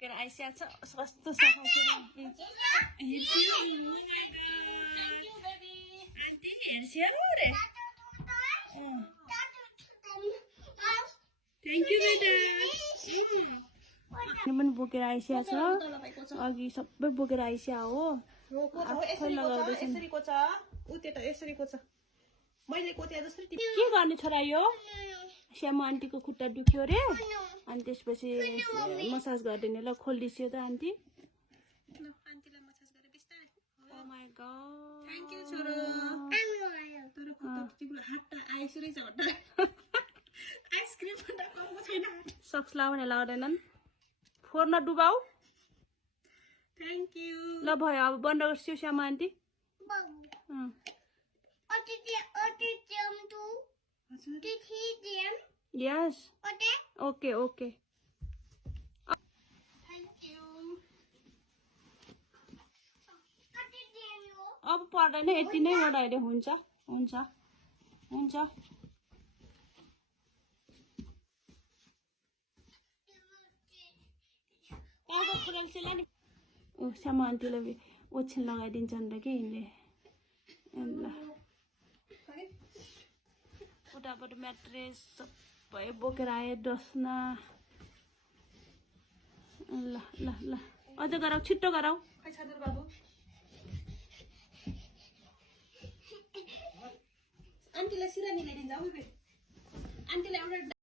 बोकेर आइसकेको छ कस्तो सफा छ पनि बोकेर आइसकेको छ अघि सबै बोकेर आइसक्यो हो के गर्ने छोरा यो श्यामा आन्टीको खुट्टा दुख्यो रे अनि त्यसपछि मसाज गरिदिने ल खोलिदियो त aunty oh my god thank you छोरो तर खुट्टा तिम्रो हात आइसुरै छ भट्टा आइसक्रिम भन्दा कम छैन सक्स लाउने लाउँदैनन् फोर न डुबाउ थ्यांक यू ल भयो अब बन्द गर्छु Shyama aunty Yes. Okay. Thank you. अब पर्दैन यति नै ओडाइले हुन्छ ओ श्यामा आन्टीलाई ओछ्यान लगाइदिन्छन् र के यिनले ल उताबाट म्याट्रेस सबै बोकेर आए डस्ना ल अझ गराऊ छिट्टो गराऊ खै छादर बाबु आन्टीलाई सिरा मिलाइदिन्छ आन्टीलाई एउटा